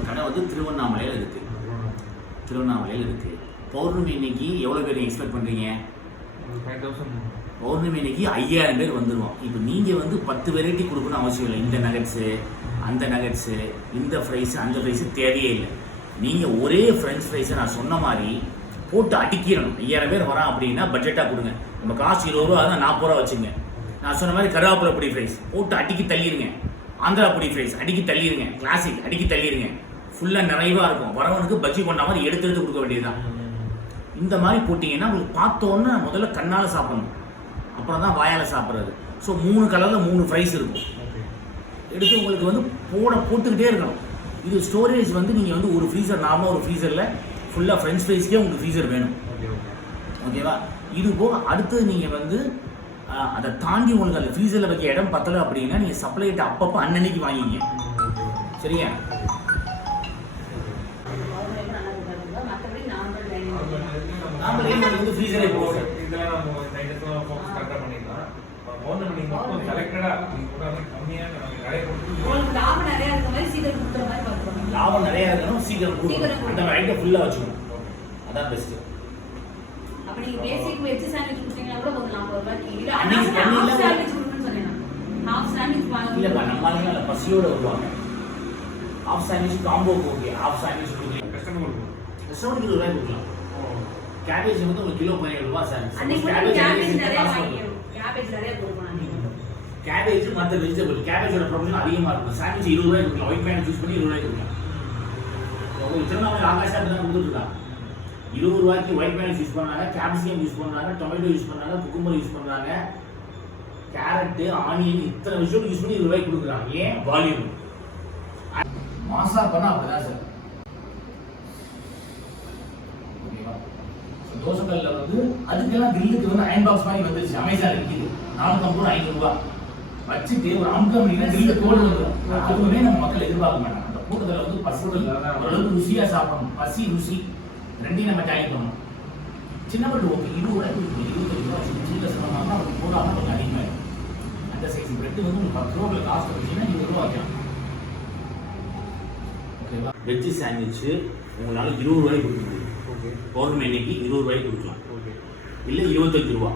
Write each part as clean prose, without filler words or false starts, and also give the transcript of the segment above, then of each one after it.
நம்ம கடை வந்து திருவண்ணாமலையில் இருக்குது. திருவண்ணாமலையில் இருக்குது. பௌர்ணமி இன்னைக்கு எவ்வளோ பேர் எக்ஸ்பெக்ட் பண்ணுறீங்க? 5000. பௌர்ணமி இன்னைக்கு 5000 பேர் வந்துடுவோம். இப்போ நீங்கள் வந்து 10 வெரைட்டி கொடுக்கணும்னு அவசியம் இல்லை. இந்த நகட்ஸு, அந்த நகட்ஸு, இந்த ஃப்ரைஸு, அந்த ஃப்ரைஸு தேவையே இல்லை. நீங்கள் ஒரே ஃப்ரெஞ்ச் ஃப்ரைஸை நான் சொன்ன மாதிரி போட்டு அடிக்கிறணும். 5000 பேர் வரான் அப்படின்னா பட்ஜெட்டாக கொடுங்க. நம்ம காசு 20 ரூபா தான், 40 ரூபா வச்சுங்க. நான் சொன்ன மாதிரி கருவேப்பிலை பொடி ஃப்ரைஸ் போட்டு அடிக்கி தள்ளிடுங்க. ஆந்திரா பொடி ஃப்ரைஸ் அடிக்கி தள்ளிடுங்க. கிளாசிக் அடிக்கி தள்ளிடுங்க. ஃபுல்லாக நிறைவாக இருக்கும். வரவனுக்கு பஜ்ஜி பண்ண மாதிரி எடுத்து எடுத்து கொடுக்க வேண்டியதுதான். இந்த மாதிரி போட்டிங்கன்னா உங்களுக்கு பார்த்தோன்னே முதல்ல கண்ணால் சாப்பிடணும், அப்புறம் தான் வாயால் சாப்பிட்றது. ஸோ 3 கலரில் 3 ஃப்ரைஸ் இருக்கும். எடுத்து உங்களுக்கு வந்து போட்டுக்கிட்டே இருக்கணும். இது ஸ்டோரேஜ் வந்து நீங்கள் வந்து ஒரு ஃப்ரீசர், நார்மலாக ஒரு ஃப்ரீசரில் ஃபுல்லாக ஃப்ரெஞ்ச் ஃப்ரைஸ்க்கே உங்களுக்கு ஃப்ரீசர் வேணும். ஓகேவா? இது போக அடுத்தது நீங்கள் வந்து அதை தாண்டி உங்களுக்கு அந்த ஃப்ரீசரில் வைக்க இடம் பத்தலை அப்படின்னா நீங்கள் சப்ளைட்டு அப்பப்போ அன்னன்னைக்கு வாங்கிங்க. சரியா? வந்து ஃப்ரீசரே போகும். லாபம் நிறைய இருக்கணும், சீக்கிரம் கொடுக்கணும். அந்த ஐட்டம் ஃபுல்லாக வச்சுக்கணும். அதான் பெஸ்ட். அப்ப நீங்க பேசிக் வெஜ் சாண்ட்விச் கொடுத்தீங்கன்னா கூட கொஞ்சம் 40 ரூபாய்க்கு இல்ல. அன்னைக்கு பண்ணீங்க சாண்ட்விச் கொடுக்கணும்னு சொன்னேன். ஹாஃப் சாண்ட்விச் வாங்க. இல்லப்பா, நம்ம ஆளுங்க பசியோட வருவாங்க. Half sandwich combo okay. Half sandwich கொடுக்கலாம். கஸ்டமருக்கு 20 ரூபாய் கொடுக்கலாம். கேபேஜ் வந்து ஒரு கிலோ 17 ரூபாய் சாண்ட்விச். கேபேஜ் நிறைய வாங்கிக்கணும். கேபேஜ் நிறைய கொடுக்கணும். கேபேஜ் மற்ற வெஜிடபிள் கேபேஜோட ப்ரொபோஷன் அதிகமாக இருக்கும். சாண்ட்விச் 20 ரூபாய் கொடுக்கலாம். ஒயிட் பேன் யூஸ் பண்ணி 20 ரூபாய் கொடுக்கலாம். திருவண்ணாமலை ஆகாஷா அப்படி தான் கொடுத்துருக்காங்க. 20 ரூபாய்க்கு ஒயிட் பேன் யூஸ் பண்ணாங்க, கேப்சிகம் யூஸ் பண்ணாங்க, டொமேட்டோ யூஸ் பண்ணாங்க, குக்கும்பர் யூஸ் பண்ணாங்க, கேரட்டு, ஆனியன், இத்தனை விஷயம் யூஸ் பண்ணி 20 ரூபாய்க்கு கொடுக்குறாங்க. ஏன்? வால்யூம். மாசா பண்ணா அப்படிதான் சார். தோசைக்கல்ல வந்து அதுக்கெல்லாம் கிரில்லுக்கு வந்து அயன் பாக்ஸ் மாதிரி வந்துருச்சு. அமேசான் இருக்குது. 450 500 ரூபாய் வச்சுட்டு ஒரு அம்கம்னா கிரில்ல தோடு வந்துடும். அதுவுமே நம்ம மக்கள் எதிர்பார்க்க மாட்டாங்க. அந்த கூட்டத்தில் வந்து பசுக்கள் ஓரளவுக்கு ருசியாக சாப்பிடணும். பசி ருசி ரெண்டையும் நம்ம ஜாயின் பண்ணணும். சின்ன பட்டு ஓகே 20 ரூபாய்க்கு 25 ரூபா சின்ன சிரமமாக அவங்களுக்கு போடாமல் கொஞ்சம் அதிகமாக அந்த சைஸ் பிரெட் வந்து உங்களுக்கு 10 ரூபாய் காஸ்ட் வச்சுன்னா 20 ரூபா வைக்கலாம். ஓகேவா? வெஜ்ஜு சாண்ட்விச்சு உங்களால் 20 ரூபாய்க்கு கொடுக்க முடியும். பௌர்ணமி அன்னைக்கு 20 ரூபாய்க்கு கொடுக்கலாம். இல்லை 25 ரூபா.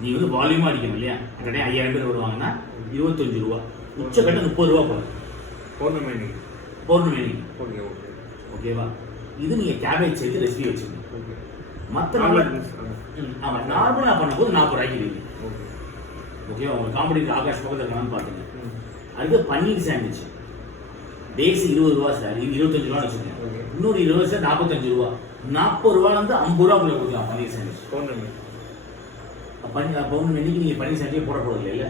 நீங்கள் வந்து வால்யூமாக அடிக்கணும் இல்லையா? கடை 5000 பேர் வருவாங்கன்னா 25 ரூபா. உச்சக்கட்ட 30 ரூபா போகும். பௌர்ணமி அன்னைக்கு. ஓகேவா? இது நீங்கள் கேபேஜ் சேர்த்து ரெசிபி வச்சுக்கணும். மற்ற ஆமாம் நார்மலாக பண்ணும்போது 40 ரூபாய்க்கு இருக்குது. ஓகேவா? உங்கள் காம்படிக்கு ஆகாஷ் பக்கத்தில் இருக்கலாம்னு பார்த்துங்க. அடுத்து பன்னீர் சாண்ட்விச் பேஸ் 20 ரூபா சார். இது 25 ரூபா வச்சுக்கோங்க. இன்னொரு 20 சார் 45 ரூபா. 40 ரூபாலேருந்து 50 ரூபா உங்களுக்கு கொடுக்கலாம் பன்னீர் சாண்ட்விச். பௌர்ணமி அன்னைக்கு நீங்கள் பன்னீர் சாண்ட்விச் போட போகிறது இல்லை?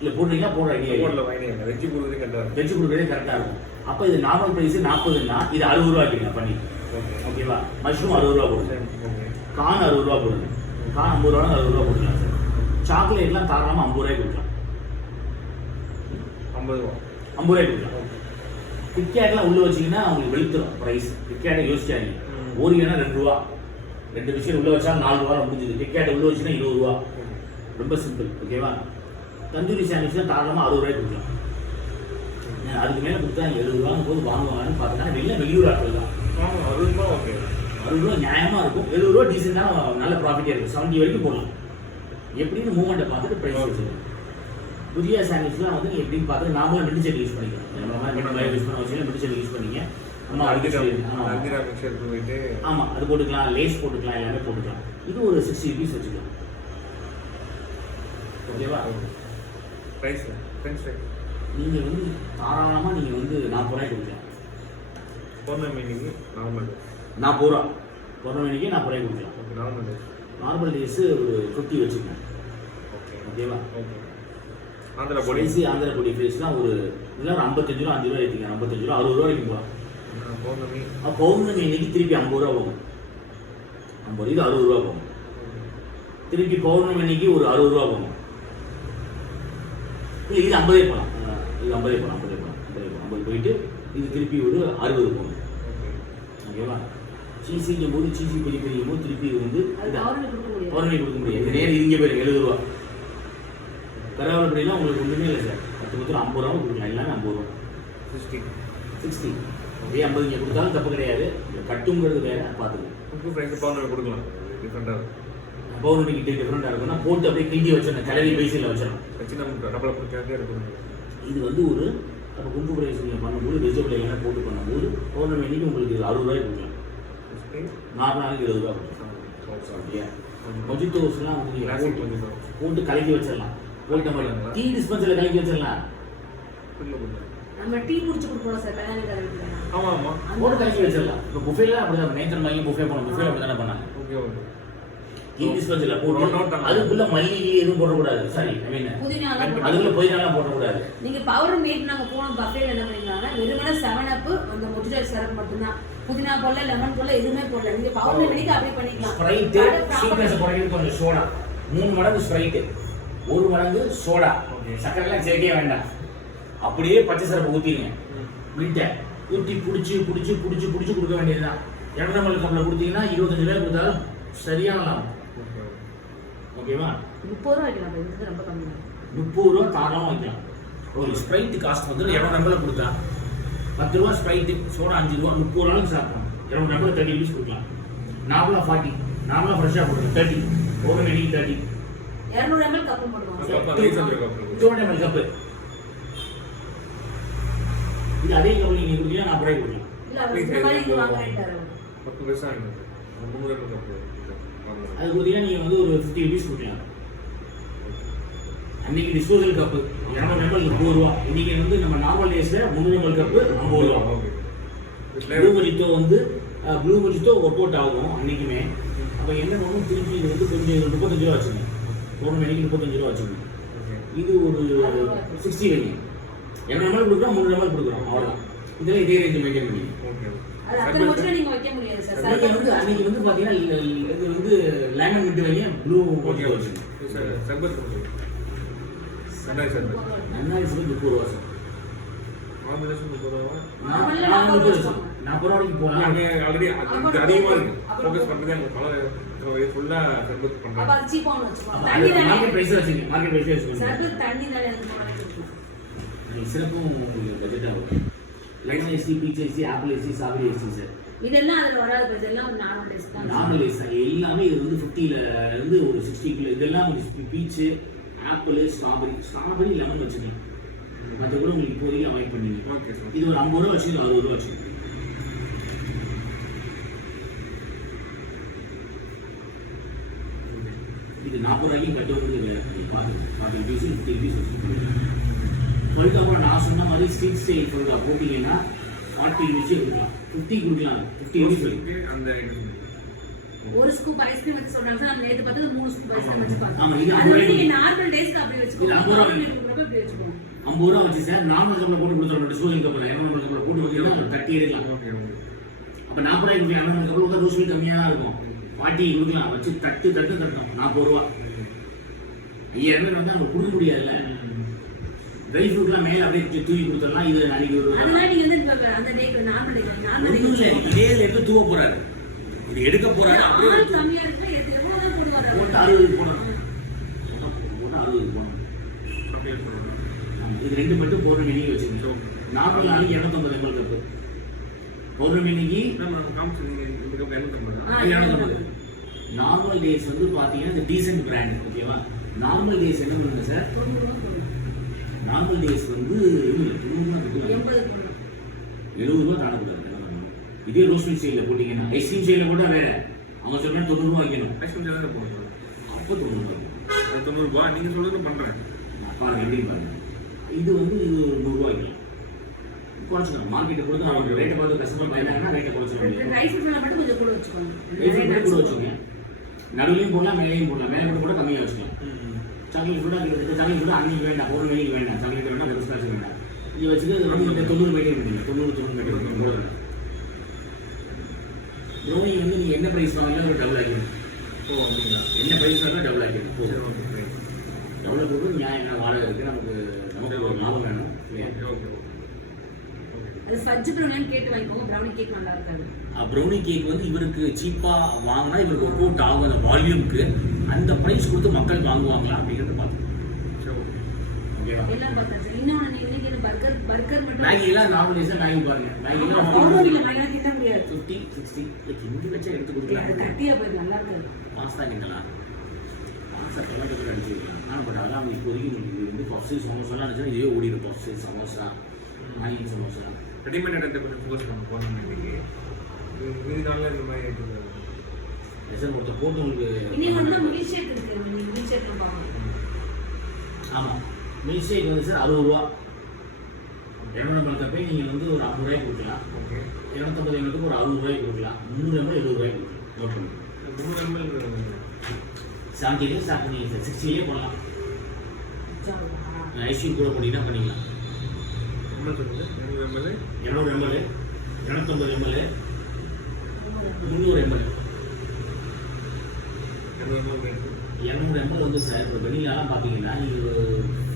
இல்லை போடுறீங்களா? போடுற ஐடியா இல்லை. வெஜ்ஜு கொடுக்குறதே கரெக்டாக இருக்கும். அப்போ இது நார்மல் ப்ரைஸு 40ன்னா இது 60 ரூபா கேட்குங்க பன்னீர். ஓகேவா? மஷ்ரூம் 60 ரூபா போடுங்க. கான் 60 ரூபா போடுங்க. கான் 50 ரூபா 60 ரூபா போட்டுக்கலாம் சார். சாக்லேட்லாம் தாராளமாக 50 ரூபாய்க்கு கொடுக்கலாம். 50 ரூபாய்க்கு கொடுக்கலாம். கிட்கேட்லாம் உள்ளே வச்சிங்கன்னா அவங்களுக்கு வெளுத்துரும் ப்ரைஸ். கிட்கேட்டை யோசிச்சாங்க. ஓரியனா 2 ரூபா. 2 விஷயம் உள்ளே வச்சா 4 ரூபா முடிஞ்சுது. கிட்கேட்டை உள்ளே வச்சுன்னா 20 ரூபா. ரொம்ப சிம்பிள். ஓகேவா? தந்தூரி சாண்ட்விச்லாம் தாராளமாக 60 ரூபாய்க்கு கொடுக்கலாம். அதுக்கு மேலே கொடுத்தா 70 ரூபாங்க போது வாங்குவாங்கன்னு பார்த்தீங்கன்னா வெளியூர் ஆட்கள் தான். 60 ரூபா நியாயமாக இருக்கும். 70 ரூபா டீசெண்டாக நல்ல ப்ராஃபிட்டாக இருக்கும். 70 வரைக்கும் போடலாம். எப்படின்னு மூவ்மெண்ட்டை பார்த்துட்டு ப்ரைஸ் வச்சுருக்கோம். புதிய சாண்ட்விச்லாம் வந்து நீங்கள் எப்படின்னு பார்த்து நார்மலாக மிட்டு செடி யூஸ் பண்ணிக்கலாம். யூஸ் பண்ண வச்சுன்னா மிட்டு செடி யூஸ் பண்ணிங்க. ஆமாம் அது போட்டுக்கலாம். லேஸ் போட்டுக்கலாம். எல்லாமே போட்டுக்கலாம். இது ஒரு 60 rupees வச்சுக்கலாம். ஓகேவா? ப்ரைஸ் நீங்கள் வந்து தாராளமாக நீங்கள் வந்து 40 ரூபாய்க்கு கொடுக்கலாம். பௌர்ணமி அன்னைக்கு 40 ரூபா. பௌர்ணமி அன்னைக்கு 40 ரூபாய்க்கு கொடுக்கலாம். நார்மல் டேஸு ஒரு 50 வச்சுக்கோங்க. ஓகேவா? ஆந்திரா பொடி ஃபேஸ்லாம் ஒரு இதெல்லாம் 55 ரூபா 5 ரூபா ஏற்றிங்க. 55 ரூபா 60 ரூபா வரைக்கும் போகலாம். பௌர்ணமி இன்னைக்கு திருப்பி 50 ரூபா போகும். 50 இது 60 ரூபா போகும். திருப்பி பௌர்ணமி இன்னைக்கு ஒரு 60 ரூபா போகும். இல்லை இது 50 போகலாம். இது 50 போகலாம். 50 போயிட்டு இது திருப்பி ஒரு 60 போகும். ஓகேவா? சீசிக்கும் போது சீசி பெரிய பெரிய போது திருப்பி வந்து பௌர்ணமி கொடுக்க முடியாது. நேரம் இங்கே போயிருக்கு 70 ரூபா. கருவேப்பிலைலாம் உங்களுக்கு ஒன்றுமே இல்லை சார். 10 50 ரூபா கொடுக்கலாம். எல்லாமே 50 ரூபா. 60 அப்படியே 50 இங்கே கொடுத்தாலும் தப்பு கிடையாது. கட்டுங்கிறது வேற பார்த்துக்கலாம். புக்கு ப்ரைஸ் பவுர்ணமி கொடுக்கலாம் டிஃப்ரெண்டாக பௌர்ணமிக்கு டிஃப்ரெண்டாக இருக்குன்னா போட்டு அப்படியே கிண்டி வச்சிடணும், கலவி பைசில் வச்சிடணும். வச்சு நம்ம டபுளாக கொடுத்தாக்கே இருக்கும். இது வந்து ஒரு நம்ம கும்பு ப்ரைஸ் நீங்கள் பண்ணும்போது வெஜிடபிள் எல்லாம் போட்டு பண்ணும்போது பௌர்ணமி அன்னைக்கு உங்களுக்கு 60 ரூபாய்க்கு கொடுக்கலாம். நார்மலாக 20 ரூபா கொடுக்கலாம். அப்படியா மொஜிட்டோஸ்லாம் வந்து நீங்கள் போட்டு கலக்கி வச்சிடலாம். போட்ட மாதிரி டீ டிஸ்பென்சரில் கலக்கி வச்சிடலாம். நம்ம டீ குடிச்சு கொடுப்போம் சார் கல்யாண கல்யாணத்துல. ஆமாம் ஆமாம் போட்டு கலக்கி வச்சிடலாம். இப்போ புஃபேலாம் அப்படி தான் நேற்று மாதிரி புஃபே போனோம். புஃபே அப்படி தானே பண்ணாங்க. ஓகே ஓகே டீ டிஸ்பென்சரில் போட்டு அதுக்குள்ள மல்லி எதுவும் போடக்கூடாது. சாரி ஐ மீன் புதினா அதுக்குள்ள புதினாலாம் போடக்கூடாது. நீங்க பவுடர் மேட் நாங்க போனோம் பஃபேல என்ன பண்ணீங்கன்னா வெறுமனே 7up அந்த மொஜிட்டோ சிரப் மட்டும்தான். புதினா போடல, லெமன் போடல, எதுவுமே போடல. நீங்க பவுடர் மேடிக்கு அப்படியே பண்ணிக்கலாம். ஸ்ப்ரைட் ஸ்வீட்னஸ் குறைக்கிறது கொஞ்சம் சோடா. 3 மடங்கு ஸ்ப்ரைட், 1 மடங்கு சோடா. சக்கரைலாம் சேர்க்கவே வேண்டாம். அப்படியே பச்சை சிரப்பு ஊற்றிங்க. மில்ட்டை ஊற்றி பிடிச்சி பிடிச்சி பிடிச்சி பிடிச்சி கொடுக்க வேண்டியதுதான். 200 ml கப்பில் கொடுத்தீங்கன்னா 25 ரூபாய் கொடுத்தாலும் சரியான லாபம். ஓகேவா? 30 ரூபாய் வைக்கலாம். இது ரொம்ப கம்மி தான். 30 ரூபா தாராளமாக வைக்கலாம். ஒரு ஸ்ப்ரைட் காஸ்ட் வந்து 200 ml கொடுத்தா 10 ரூபா ஸ்ப்ரைட்டு, சோடா 5 ரூபா, 30 ரூபாய்க்கு சாப்பிடலாம். 200 ml 30 rupees கொடுக்கலாம். நார்மலாக 40, நார்மலாக ஃப்ரெஷ்ஷாக கொடுக்கலாம் 30, ஒரு மினிக்கு 30. 200 ml கப்பு போடுவாங்க. 200 ml கப்பு. இது அதே கப்பு நீங்கள் கொடுத்தீங்கன்னா 40 ரூபாய்க்கு கொடுக்கலாம். இல்ல இந்த மாதிரி இது வாங்க வேண்டாம். 10 பைசா 300 கப்பு அது கொடுத்தீங்கன்னா நீங்கள் வந்து ஒரு 50 rupees கொடுக்கலாம். அன்னைக்கு டிஸ்போசல் கப்பு 200 ml 30 ரூபா. இன்னைக்கு வந்து நம்ம நார்மல் டேஸில் 300 ml கப்பு 50 ரூபா. ப்ளூ மொஜிட்டோ வந்து ப்ளூ மொஜிட்டோ ஒர்க் அவுட் ஆகும் அன்னைக்குமே. அப்போ என்ன பண்ணும், திருப்பி இது வந்து கொஞ்சம் 35 ரூபா வச்சுக்கோங்க. ஒரு மணிக்கு 35 ரூபா வச்சுக்கோங்க. இது ஒரு 60 வைங்க. 200 ml கொடுக்குறோம், 300 ml கொடுக்குறோம், அவ்வளோதான். இதெல்லாம் இதே ரேஞ்சு மெயின்டைன் பண்ணி அது அத்தனை மொஜிட்டோ நீங்க வைக்க முடியாது சார். நீங்கள் வந்து அன்னைக்கு வந்து பார்த்தீங்கன்னா இது வந்து லெமன் விட்டு வைங்க, ப்ளூ மொஜிட்டோ வச்சுக்கோங்க. சர்பத் நன்னாரி சர்பத் நன்னாரி சொல்லி 30 ரூபா சார். காம்பினேஷன் 30 ரூபா. 40 ரூபாய்க்கு போகலாம். ஆல்ரெடி அதிகமாக இருக்கு. ஃபோக்கஸ் பண்ணுறது எனக்கு பல ஃபுல்லாக சர்பத் அப்ப பண்ணுறாங்க. அது சீப்பா வச்சுக்கோங்க. தண்ணி தானே. மார்க்கெட் பிரைஸ் வச்சுக்கோங்க. மார்க்கெட் பிரைஸ் வச்சுக்கோங்க. சர்பத் தண்ணி தானே அது போடுறது. சிறப்பும் உங்களுக்கு பட்ஜெட் ஆகும். Lemon icy, peach icy, apple icy, savoury icy sir. இதெல்லாம் அதுல வராது. இப்ப இதெல்லாம் ஒரு நார்மல் டேஸ் தான். நார்மல் ஐஸ் எல்லாமே இது வந்து 50ல இருந்து ஒரு 60 இதெல்லாம் பீச்சு, ஆப்பிள், ஸ்ட்ராபெரி, லெமன் வச்சுக்கோங்க. மற்ற கூட உங்களுக்கு இப்போதைக்கு அவாய்ட் பண்ணிங்க. Okay sir. இது ஒரு 50 ரூபா வச்சுக்கோங்க, 60 ரூபா வச்சுக்கோங்க. இது 40 ரூபாய்க்கு கட்டுவது பார்த்து 40 பீஸ் 50 பீஸ் வச்சுக்கோங்க. அதுக்கப்புறம் நான் சொன்ன மாதிரி ஸ்ட்ரீட் ஸ்டைல் ஃபுல்லாக போட்டிங்கன்னா 40 rupees கொடுக்கலாம், 50 கொடுக்கலாம், 50 rupees. அந்த ஒரு ஸ்கூப் ஐஸ்கிரீம் வச்சு சொல்றாங்க சார். நம்ம நேத்து பார்த்தது 3 ஸ்கூப் ஐஸ்கிரீம் வச்சுப்பாங்க. ஆமா, இது அது வந்து நீங்க நார்மல் டேஸ்க்கு அப்படியே வச்சுக்கோங்க. 50 ரூபாய். இப்படி வச்சுக்கோங்க. 50 ரூபா வச்சு சார் நார்மல் கப்பில் போட்டு கொடுத்துருவோம். டிஸ்போசல் கப்பில் 200 கப்பில் போட்டு கொடுத்தீங்கன்னா தட்டி எடுக்கலாம். Okay okay. அப்போ 40 ரூபாய்க்கு கொடுக்கலாம். 200 கப்பில் வந்து ரோஸ் மில்க் கம்மியாக தான் இருக்கும். 40 கொடுக்கலாம். வச்சு தட்டணும் 40 ரூபா. 5000 வந்து நம்ம கொடுக்க முடியாதுல்ல. ட்ரை ஃப்ரூட்லாம் மேலே அப்படியே தூக்கி கொடுத்துடலாம். இது நாளைக்கு ஒரு அதனால நீங்க வந்து இப்ப அந்த டேக்கு நார்மல் டே இதே எடுத்து தூவ போறாரு. இது எடுக்க போறாரு. அப்படியே ஆள் கம்மியா இருக்கு. எவ்வளவு தான் போடுவாரு? போட்டு 60 போடணும். போட்டு 60 போடணும். அப்படியே சொல்லுங்கள். ஆமா, இது ரெண்டு மட்டும் பௌர்ணமி அன்னைக்கு வச்சுக்கணும். நார்மல் நாளைக்கு 250 ml கப்பு. பௌர்ணமி அன்னைக்கு நம்ம காமிச்சிருந்தீங்க இந்த கப் 250. 250. நார்மல் டேஸ் வந்து பார்த்தீங்கன்னா இந்த டீசென்ட் பிராண்ட். ஓகேவா? நார்மல் டேஸ் என்ன பண்ணுங்க சார், நார்மல் டேஸ் வந்து 70 ரூபா தானக்கூடாது. இதே ரோஸ் மில்க் ஸ்டைலில் போட்டிங்கன்னா ஐஸ்கிரீம் ஸ்டைலில் போட்டால் வேற. அவங்க சொல்கிறேன் 90 ரூபா வைக்கணும். ஐஸ்கிரீம் தான் போடுறோம். அப்போ 90 ரூபா. அது 90 ரூபா. நீங்கள் சொல்கிறது பண்ணுறேன். பாருங்க எப்படி பாருங்க. இது வந்து இது 100 ரூபா வைக்கலாம். குறைச்சிக்கலாம். மார்க்கெட்டை பொறுத்து அவங்க ரேட்டை பொறுத்து கஸ்டமர் பயந்தாங்கன்னா ரேட்டை குறைச்சிக்கலாம். ரைஸ் மட்டும் கொஞ்சம் கூட வச்சுக்கோங்க. கூட வச்சுக்கோங்க. நடுவுலையும் போடலாம், மேலேயும் போடலாம். மேலே கூட கம்மியாக வச்சுக்கலாம். சாக்லேட் ஃபுல்லாக கிட்டத்தட்ட சாக்லேட் ஃபுல்லாக அன்னைக்கு வேண்டாம், ஒரு மணிக்கு வேண்டாம். சாக்லேட் வேண்டாம், ஒரு ஸ்நாக்ஸ் வேண்டாம். இதை வச்சுட்டு 90 மெயின்டைன் பண்ணிங்க. 90 மெயின்டைன் போடுறேன். ப்ரௌனி வந்து நீங்கள் என்ன ப்ரைஸ் வாங்கினா ஒரு டபுள் ஆக்கிடும். ஓ அப்படிங்களா? என்ன ப்ரைஸ் வாங்கினா டபுள் ஆக்கிடும். சரி ஓகே. டபுள் போட்டு நியாயம் வாடகை இருக்குது. நமக்கு ஒரு லாபம் வேணும் இல்லையா? Okay okay. அது ஃபட்ஜ் ப்ரௌனின்னு கேட்டு வாங்கிக்கோங்க. ப்ரௌனி கேக் நல்லா இருக்காது. ப்ரௌனி கேக் வந்து இவருக்கு சீப்பாக வாங்கினா இவருக்கு ஒர்க் அவுட் ஆகும். அந்த வால்யூமுக்கு அந்த ப்ரைஸ் கொடுத்து மக்கள் வாங்குவாங்களா அப்படிங்கிறத பார்த்து. சரி ஓகே. ஓகேவா? எல்லாம் பார்த்தாச்சு. இன்னொன்று இன்னைக்கு பர்கர் மட்டும் மேகிலாம் நார்மலைஸாக மேகி பாருங்க மேகிலாம் பவுடரில் மேகி தின்ன முடியாது. 50 60 லைக் இங்கே வச்சா எடுத்து அது கொடுக்கலாம். கட்டியா போய் நல்லா இருக்காது. பாஸ்தா கிண்டலாம் பாஸ்தா டொமேட்டோ அடிச்சு வைக்கலாம். ஆனால் பட் அதெல்லாம் அவங்க இப்போதைக்கு இது வந்து பப்ஸு சமோசாலாம் இருந்துச்சுன்னா இதே ஓடிடும். Puffs samosa onion samosa readymade ஐட்டத்தை கொஞ்சம் ஃபோக்கஸ் பண்ண போகணும் இன்னைக்கு. இதனால இந்த மாதிரி இருக்குது. சார் ஒருத்தர் போட்டு உங்களுக்கு இன்னைக்கு வந்து மில்க் ஷேக் இருக்கு. நீங்க மில்க் ஷேக்ல பாருங்க. ஆமாம் மில்க் ஷேக் வந்து சார் 60 ரூபா. 200 ml கப்பே நீங்கள் வந்து ஒரு 50 ரூபாய்க்கு கொடுக்கலாம். ஓகே 250 ml ஒரு 60 ரூபாய்க்கு கொடுக்கலாம். 300 ml 70 ரூபாய்க்கு கொடுக்கலாம். நோட் பண்ணி 300 ml 70 ஸ்டார்ட் பண்ணிங்க சார். 60 பண்ணலாம். ஐஸ்கிரீம் கூட போட்டிங்கன்னா பண்ணிக்கலாம். என்ன சொல்லுங்க 200 ml 200 ml 250 ml 300 ml 200 ml வந்து சார் இப்போ வெளியிலலாம் பார்த்தீங்கன்னா நீங்கள்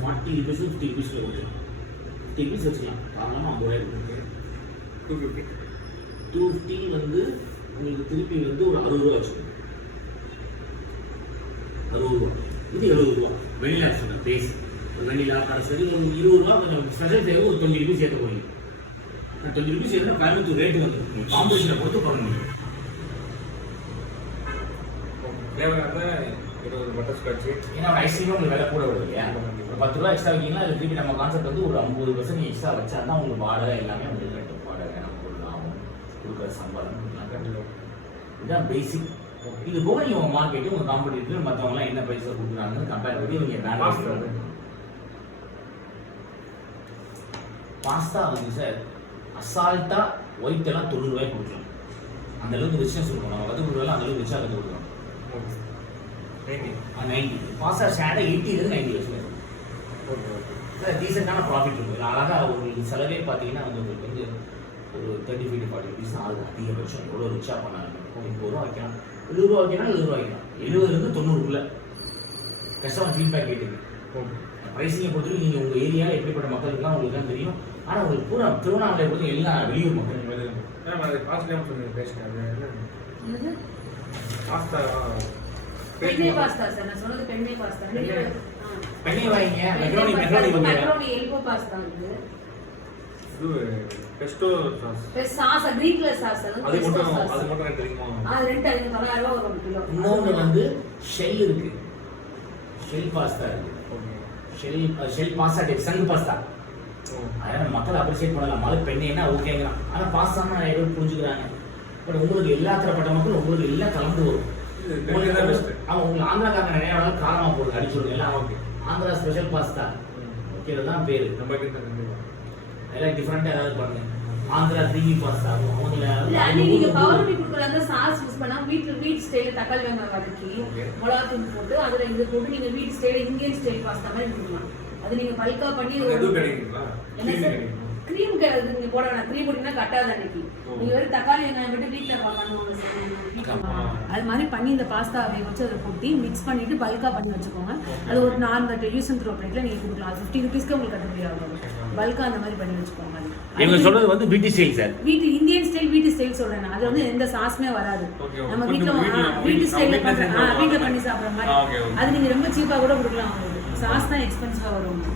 40 rupees 50 rupeesல கொடுக்கலாம். 50 rupees வச்சுக்கலாம். தாராளமாக 50 ரூபாய் கொடுங்க. 250 வந்து உங்களுக்கு திருப்பி வந்து ஒரு 60 ரூபா வச்சுக்கோங்க. 60 ரூபா இது 70 ரூபா. வெனிலா சொன்ன பேஸ் வெனிலா கடைசி ஒரு 20 ரூபா கொஞ்சம் ஸ்பெஷல் தேவை ஒரு 20 rupees சேர்த்து போறீங்க. 20 rupees சேர்த்தா கோயம்புத்தூர் ரேட்டு வந்து காம்படிஷனை பொறுத்து பண்ண முடியும். ஃப்ளேவராக ஒரு பட்டர் ஸ்காட்ச். ஏன்னா ஒரு ஐஸ்கிரீம் உங்களுக்கு விலை கூட வருது இல்லையா? ஒரு 10 ரூபா எக்ஸ்ட்ரா வைக்கிங்களா அது திருப்பி நம்ம கான்செப்ட் வந்து ஒரு 50% எக்ஸ்ட்ரா வச்சா தான் உங்களுக்கு வாடகை எல்லாமே வந்து கட்டும். வாடகை நமக்கு ஒரு லாபம் கொடுக்குற சம்பளம் இதெல்லாம் கட்டணும். இதுதான் பேசிக். இது போக நீங்கள் உங்கள் மார்க்கெட்டு உங்கள் காம்படிட்டர் மற்றவங்களாம் என்ன பைசா கொடுக்குறாங்கன்னு கம்பேர் பண்ணி நீங்கள் பாஸ்தா வந்து சார் அசால்ட்டாக ஒயிட்டெல்லாம் 90 ரூபாய்க்கு கொடுக்கலாம். அந்த அளவுக்கு ரிச்னஸ் இருக்கும். நம்ம கற்றுக் கொடுக்கலாம் அந்த அளவுக்கு ரிச்சாக கற்றுக் கொடுக்கலாம். 90 பாஸ்தா ஷேடை 80 90 வருஷம் சார் டீசெண்டான ப்ராஃபிட் இருக்கும். அழகாக உங்களுக்கு செலவே பார்த்தீங்கன்னா வந்து உங்களுக்கு வந்து ஒரு 35 to 40 rupees ஆகுது அதிகபட்சம். எவ்வளோ ரிச்சாக பண்ணாங்க 30 ரூபா வைக்கலாம் 70 ரூபா வைக்கலாம் 70 ரூபா வைக்கலாம் 70லேருந்து 90க்குள்ளே கஸ்டமர் ஃபீட்பேக் கேட்டுங்க. ப்ரைஸிங்கை பொறுத்தவரைக்கும் நீங்கள் உங்கள் ஏரியாவில் எப்படிப்பட்ட மக்களுக்குலாம் உங்களுக்கு தான் தெரியும். ஆனால் உங்களுக்கு பூரா திருவண்ணாமலை பொறுத்த எல்லாம் வெளியூர் மக்கள் பெண்ணே பாஸ்தா சார். நான் சொன்னது பெண்ணே பாஸ்தா. பெண்ணே வாங்கிங்க. மெக்ரோனி மெக்ரோனி எல்போ பாஸ்தா இது. Bairstow sauce. Sauce green colour sauce அது மட்டும் தெரியுமா? அது ரெண்டு 900 ரூபாய் ஒரு கிலோ. இன்னொன்று வந்து ஷெல் இருக்கு. ஷெல் பாஸ்தா இருக்கு. ஷெல் பாஸ்தா டைப் சங்கு பாஸ்தா. அதனால மக்கள் அப்ரிஷியேட் பண்ணலாம். மழை பெண்ணேன்னா ஓகேங்கிறான். ஆனால் பாஸ்தான்னா நிறைய பேர் புரிஞ்சுக்கிறாங்க. பட் உங்களுக்கு எல்லா தரப்பட்ட மக்கள் உங்களுக்கு எல்லாம் கலந்து வரும். உங்களுக்கு ஆந்திராக்காரங்க நிறைய நாள் காரமாக போடுது அடிச்சுடுங்க எல்லாம். Okay Andhra special pasta okay இதுதான் பேர். நம்ம எல்லாம் டிஃப்ரெண்ட்டாக ஏதாவது பண்ணுங்க. ஆந்திரா க்ரீமி பாஸ்தா அவங்கள நீங்க பவுடர் கொடுக்குறாங்க. சாஸ் யூஸ் பண்ணா வீட் ஸ்டைல தக்காளி வெங்காயம் வதக்கி மிளகாத்தூள் போட்டு அதுல இது போட்டு நீங்க வீட் ஸ்டைல இந்தியன் ஸ்டைல் பாஸ்தா மாதிரி கொடுக்கலாம். அது நீங்க பல்கா பண்ணி கிரீம் நீங்க போட வேணாம். கிரீம் போட்டீங்கன்னா கட்டாது அன்னைக்கு. நீங்க வெறும் தக்காளி வெங்காயம் மட்டும் வீட்டில் பண்ணுவாங்க. அது மாதிரி பண்ணி இந்த பாஸ்தாவை வச்சு அதை கொட்டி மிக்ஸ் பண்ணிட்டு பல்கா பண்ணி வச்சுக்கோங்க. அது ஒரு 4 யூஸ் அண்ட் த்ரோ பிளேட்ல நீங்க கொடுக்கலாம். அது 50 rupeesக்கு உங்களுக்கு கட்டுப்படி ஆகும். பல்கா அந்த மாதிரி பண்ணி வச்சுக்கோங்க. இவங்க சொல்றது வந்து வீட்டு ஸ்டைல் சார். வீட்டு இந்தியன் ஸ்டைல் வீட்டு ஸ்டைல் சொல்றேன். அது வந்து எந்த சாஸ்மே வராது. நம்ம வீட்ல வீட்டு ஸ்டைல்ல வீட்ல பண்ணி சாப்பிடுற மாதிரி. அது நீங்க ரொம்ப சீப்பா கூட கொடுக்கலாம். உங்களுக்கு சாஸ் தான் எக்ஸ்பென்சிவா வரும்.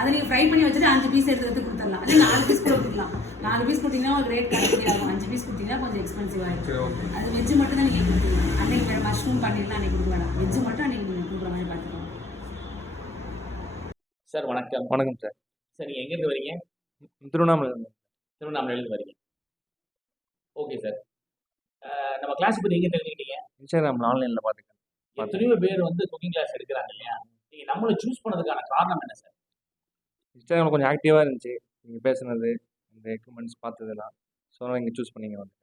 அதை நீங்க ஃப்ரை பண்ணி வச்சுட்டு 5 பீஸ் எடுத்து கொடுத்துடலாம். அதே 4 பீஸ் கொடுத்துக்கலாம். 4 பீஸ் கொடுத்தீங்கன்னா ஒரு ரேட் கம்மியாகும். 5 பீஸ் கொடுத்தீங்கன்னா கொஞ்சம் எக்ஸ்பென்சிவ் ஆகிடும். அது வெஜ்ஜு மட்டும் தான் நீங்கள் கொடுத்துக்கலாம். அன்னைக்கு மஷ்ரூம் பண்ணிடலாம். அன்னைக்கு கொடுக்க வேண்டாம். வெஜ்ஜு மட்டும் அன்னைக்கு நீங்கள் கொடுக்குற மாதிரி பார்த்துக்கலாம். சார் வணக்கம். வணக்கம் சார். சார் நீங்கள் எங்கேருந்து வரீங்க? திருவண்ணாமலையிலேருந்து வரீங்க. Okay sir. நம்ம கிளாஸ் பற்றி எங்கே தெரிஞ்சுக்கிட்டீங்க? இன்ஸ்டாகிராம் ஆன்லைனில் பார்த்துக்கேன். எத்தனையோ பேர் வந்து குக்கிங் கிளாஸ் எடுக்கிறாங்க இல்லையா? நீங்கள் நம்மளை சூஸ் பண்ணதுக்கான காரணம் என்ன சார்? இன்ஸ்டாகிராமில் கொஞ்சம் ஆக்டிவாக இருந்துச்சு. நீங்கள் பேசுனது இந்த எக்யூப்மெண்ட்ஸ் பார்த்ததெல்லாம் ஸோ நீங்கள் சூஸ் பண்ணிங்க வந்து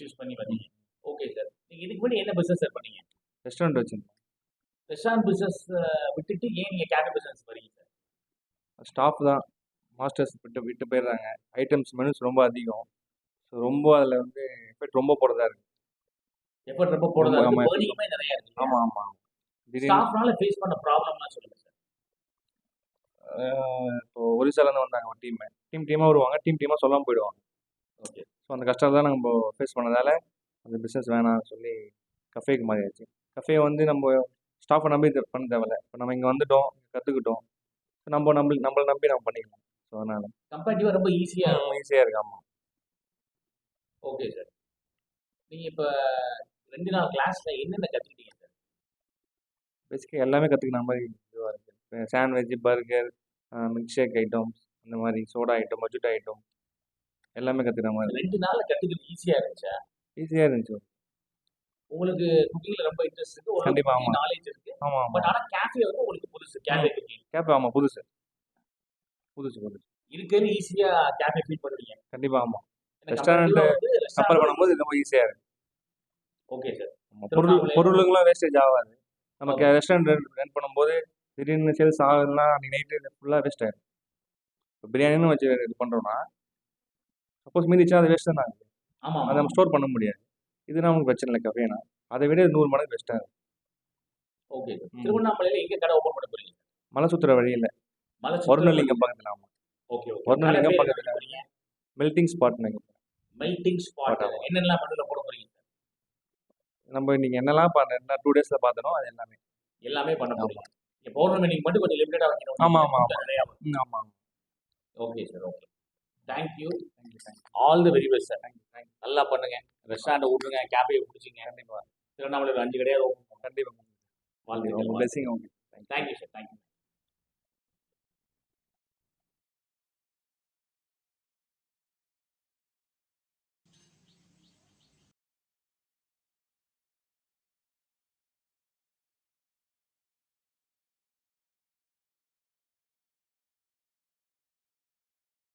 சூஸ் பண்ணி வந்தீங்க. Okay sir. நீங்கள் இதுக்கு முன்னாடி என்ன பிஸ்னஸ் சார் பண்ணீங்க? ரெஸ்டாரண்ட் வச்சுருந்தேன். ரெஸ்டாரண்ட் பிஸ்னஸ் விட்டுட்டு ஏன் நீங்கள் கேஃபே பிஸ்னஸ் வரீங்க சார்? ஸ்டாஃப் தான் மாஸ்டர்ஸ் விட்டு போயிடுறாங்க. ஐட்டம்ஸ் மெனுஸ் ரொம்ப அதிகம். ஸோ ரொம்ப அதில் வந்து எஃபெக்ட் ரொம்ப போடுறதா இருக்குது. எஃபெக்ட் ரொம்ப போடுறதா இருக்குது. பர்னிங்குமே நிறையா இருக்குது. ஆமாம் ஆமாம். ஸ்டாஃப்னால ஃபேஸ் பண்ண ப்ராப்ளம்லாம் சொல்லுங்கள் சார். இப்போ ஒரிசாலேருந்து வந்தாங்க ஒரு டீமாக வருவாங்க. டீமாக சொல்லாமல் போயிடுவாங்க. ஓகே. ஸோ அந்த கஷ்டம் தான் நம்ம ஃபேஸ் பண்ணதால் அந்த பிஸ்னஸ் வேணாம்னு சொல்லி கஃபேக்கு மாறியாச்சு. கஃபே வந்து நம்ம ஸ்டாஃபை நம்பி பண்ண தேவையில்ல. இப்போ நம்ம இங்கே வந்துட்டோம், கற்றுக்கிட்டோம். நம்மளை நம்பி நம்ம பண்ணிக்கலாம். ஸோ அதனால கம்பேரிட்டிவா ரொம்ப ஈஸியா இருக்கும். ஈஸியாக இருக்கு. ஆமாம். Okay sir. நீங்க இப்ப 2 நாள் கிளாஸ்ல என்னென்ன கத்துக்கிட்டீங்க சார்? பேசிக்காக எல்லாமே கற்றுக்கிற மாதிரி இதுவாக இருக்குது. Sandwich, burger, milk shake items, அந்த மாதிரி சோடா ஐட்டம், மொஜிட்டோ ஐட்டம் எல்லாமே கற்றுக்கிற மாதிரி 2 நாள்ல கத்துக்கிறது ஈஸியா இருந்துச்சா? ஈஸியாக இருந்துச்சு. உங்களுக்கு குக்கிங்ல ரொம்ப இன்ட்ரெஸ்ட் இருக்கு, கண்டிப்பா, உங்களுக்கு ஆமா. நாலேஜ் இருக்கு. ஆமாம் பட் ஆமாம். ஆனா கேஃபே வந்து உங்களுக்கு புதுசு, கேஃபே குக்கிங் கேப் ஆமாம், புதுசு புதுசு புதுசு இருக்குன்னு ஈஸியா கேஃபே ஃபீல் பண்ணுவீங்க. கண்டிப்பாக. ஆமாம். ஏன்னா ரெஸ்டாரண்ட் comparative-ஆ வந்து கம்பேர் restaurant பண்ணும்போது இது ரொம்ப ஈஸியாக இருக்குது. Okay sir. ஆமாம். திருவண்ணாமலையில பொருளுங்களாம் வேஸ்டேஜ் ஆகாது. நமக்கு ஓகே. ரெஸ்டாரண்ட் ரன் பண்ணும்போது திடீர்னு சேல்ஸ் ஆகுதுன்னா அன்றைக்கி நைட்டு ஃபுல்லாக வேஸ்ட் ஆகிடும். இப்போ பிரியாணின்னு வச்சு இது பண்ணுறோன்னா சப்போஸ் மீதிச்சா அது வேஸ்ட் தானே ஆகுது. ஆமா அதை நம்ம ஸ்டோர் பண்ண முடியாது. இது நமக்கு பிரச்சனை இல்லை. கஃபேனா அதை விட 100 மடங்கு பெஸ்ட்டாக இருக்கும். Okay sir. ம். திருவண்ணாமலையில எங்க கடை ஓபன் பண்ண போறீங்க? மலை சுற்றுற வழியில் மலை சுத்துற ஒர்ணலிங்கம் பக்கத்தில். ஆமாம். Okay okay. ஒர்ணலிங்கம் கடை பேர் என்ன பக்கத்தில் போறீங்க? மெல்டிங் ஸ்பாட்னு. Melting spot. ஆமாம். என்னெல்லாம் மண்ணுல போட போறீங்க சார்? நம்ம இன்னைக்கு என்னெல்லாம் என்ன 2 டேஸில் பார்த்தனோ அது எல்லாமே. எல்லாமே பண்ண போறீங்க. இங்க பௌர்ணமி இன்னைக்கு மட்டும் கொஞ்சம் லிமிட்டடா வைக்கணும். ஆமாம் ஆமாம் ஆமாம். நிறையா. ஆமாம். Okay sir. Okay. Thank you. All the very best sir. நல்லா பண்ணுங்க. ரெஸ்டாரண்ட் விட்டுருங்க, கேஃபே பிடிச்சிங்க. கண்டிப்பாக திருவண்ணாமலையில் 5 கடையாவது ஓப்பன் பண்ணுங்க. கண்டிப்பாக. வாழ்த்துக்கள். உங்கள் பிளெஸிங் உங்களுக்கு. Thank you sir. தேங்க்யூ.